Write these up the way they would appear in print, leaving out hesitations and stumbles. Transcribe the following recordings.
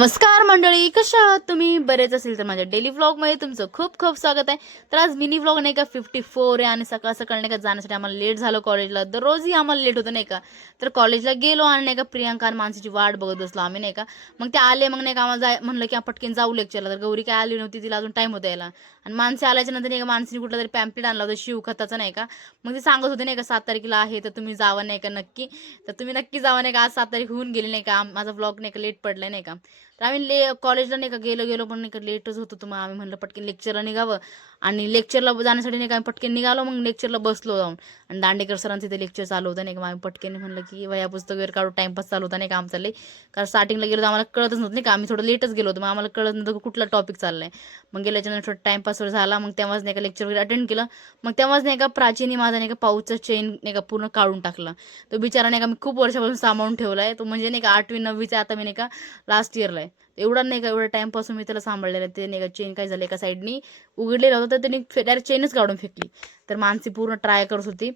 नमस्कार मंडळी, कशा आहात तुम्ही? बरेच असेल तर माझ्या डेली व्लॉगमध्ये तुमचं खूप खूप स्वागत आहे. तर आज मिनी व्लॉग नाही का 54 आहे आणि सकाळ सकाळ नाही का जाण्यासाठी आम्हाला लेट झालं कॉलेजला. दररोजही आम्हाला लेट होतं नाही का. तर कॉलेजला गेलो आणि नाही का प्रियांका आणि मानसीची वाट बघत बसलो आम्ही नाही का. मग ते आले, मग नाही का आम्हाला म्हणलं की पटकन जाऊ लेक्चरला. तर गौरी काय आली नव्हती, तिला अजून टाइम होता यायला. आणि मानसी आल्याच्या नंतर नाही का मानसीने कुठला तरी पॅम्पलेट आणला होता शिवखताचा नाही का. मग ते सांगत होते नाही का 7 तारखेला आहे तर तुम्ही जावं नाही का नक्की. तर तुम्ही नक्की जावं नाही का. आज 7 तारीख होऊन गेली नाही का. माझा व्लॉग नाही का लेट पडलाय नाही का. तर आम्ही कॉलेजला नाही का गेलो पण नाही का लेटच होत होतं. मग आम्ही म्हणलं पटकन लेक्चरला निघावं आणि लेक्चरला जाण्यासाठी नाही का आम्ही पटकन निघालो. मग लेक्चरला बसलो जाऊन आणि दांडेकर सरांचं ते लेक्चर चालू होतं नाही का. मग आम्ही पटकन म्हणलं की वह्या पुस्तक वगैरे काढू, टाइमपास चालू होता नाही का आमचा लई. कारण स्टार्टिंगला गेलो तर आम्हाला कळतच नव्हतं नाही का. आम्ही थोडं लेटच गेलो होतो, मग आम्हाला कळत नव्हतं कुठला टॉपिक चाललाय. मग गेल्याच्यानंतर थोडं टाइमपास वगैरे झाला. मग तेव्हाच नाही का लेक्चर वगैरे अटेंड केलं. मग तेव्हाच नाही का प्राचीनी माझा नाही का पाऊचचा चेन नाही का पूर्ण काढून टाकला. तो बिचारा नाही का मी खूप वर्षापासून सांभाळून ठेवलाय. तो म्हणजे नाही का 8वी 9वीचा आता मी नाही का लास्ट इयरला आहे. एवढा नाही का एवढा टाइमपासून मी त्याला सांभाळलेलं. ते नाही का चेन काय झालं एका साईडनी उघडलेला होता तर त्यांनी डायरेक्ट चेनच काढून फेकली. तर मानसी पूर्ण ट्राय करत होती.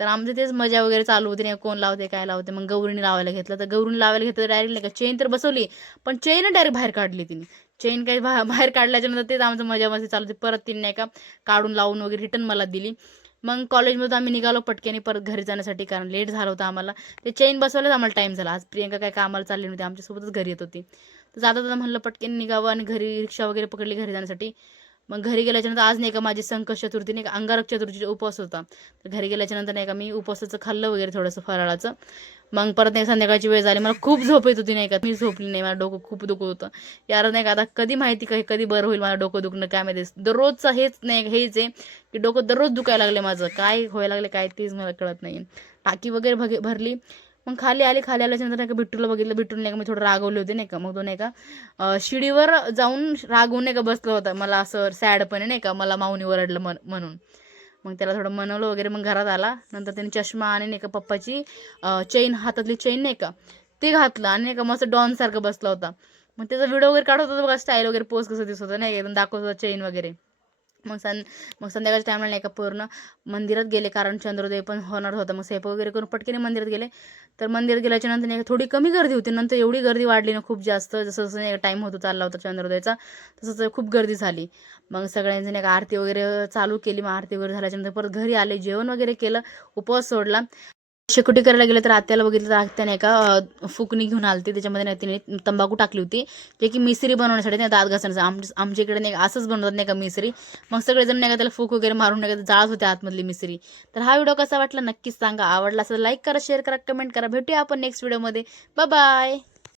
तर आमचं तेच मजा वगैरे चालू होती नाही कोण लावते काय लावते. मग गौरीने लावायला घेतलं, तर गौरीने लावायला घेतलं तर डायरेक्ट नाही का चेन तर बसवली पण चेन डायरेक्ट बाहेर काढली तिने. चेन काही बाहेर काढल्याच्या नंतर तेच आमचं मजा मस्ती चालू होती. परत तिने नाही का काढून लावून वगैरे रिटर्न मला दिली. मग कॉलेजमधून आम्ही निघालो पटक्याने परत घरी जाण्यासाठी, कारण लेट झालं होतं आम्हाला. ते चेन बसवायलाच आम्हाला टाइम झाला. आज प्रियंका काय कामाला चालली नव्हती, आमच्यासोबतच घरी येत होती. तर जाता जाता म्हणलं पटकन निघावं आणि घरी रिक्षा वगैरे पकडली घरी जाण्यासाठी. मग घरी गेल्याच्यानंतर आज नाही का माझी संकष्ट चतुर्थी नाही का अंगारक चतुर्थीचा उपवास होता. तर घरी गेल्याच्यानंतर नाही का मी उपवासाचं खाल्लं वगैरे थोडंसं फराळाचं. मग परत नाही संध्याकाळची वेळ झाली, मला खूप झोप येत होती नाही का. मी झोपली नाही, मला डोकं खूप दुखत होतं. यार नाही का आता कधी माहिती काय कधी बरं होईल मला डोकं दुखणं काय माहिती. दररोजचं हेच नाही हेच आहे की डोकं दररोज दुखायला लागले माझं. काय व्हायला लागले काय तेच मला कळत नाही. टाकी वगैरे भरली. मग खाली आली, खाली आल्याच्यानंतर नाही का बिट्टूला बघितलं. बिट्टूला नाही का मी थोडं रागवले होते नाही का. मग तो नाही का शिडीवर जाऊन रागवून नाही का बसला होता. मला असं सॅडपणे नाही का मला माऊनी ओरडलं म्हणून. मग त्याला थोडं मनवलं वगैरे. मग घरात आला. नंतर त्याने चष्मा आणि नाही का पप्पाची चेन, हातातली चेन नाही का ते घातलं आणि नाही का मस्त डॉन सारखं बसला होता. मग त्याचा व्हिडिओ वगैरे काढत होता बघा, स्टाईल वगैरे पोस्ट कसं दिसत होतं नाही का, एकदम दाखवत होता चेन वगैरे. मग संध्याकाळच्या टायमाला नाही का पूर्ण मंदिरात गेले, कारण चंद्रोदय पण होणार होता. मग स्वयंपाक वगैरे करून पटकन मंदिरात गेले. तर मंदिरात गेल्याच्या नंतर नाही का थोडी कमी गर्दी होती. नंतर एवढी गर्दी वाढली ना खूप जास्त. जसं जसं नाही टाईम होतो चालला होता चंद्रोदयचा, तसंच खूप गर्दी झाली. मग सगळ्यांनी नाही का आरती वगैरे चालू केली. मग आरती वगैरे झाल्याच्यानंतर परत घरी आले, जेवण वगैरे केलं, उपवास सोडला. शेकोटी करायला गेलं तर आत्याला बघितलं तर आत्या नाही का फुकणी घेऊन आलती. त्याच्यामध्ये नाही तिने तंबाखू टाकली होती, जे की मिसरी बनवण्यासाठी नाही दात घासण्याचं. आमच्या इकडे नाही का असंच बनवतात नाही का मिसरी. मग सगळेजण नाही का त्याला फूक वगैरे मारून नाही का जाळत होते आतमधली मिसरी. तर हा व्हिडिओ कसा वाटला नक्कीच सांगा. आवडला असेल लाईक करा, शेअर करा, कमेंट करा. भेटूया आपण नेक्स्ट व्हिडिओमध्ये. Bye bye.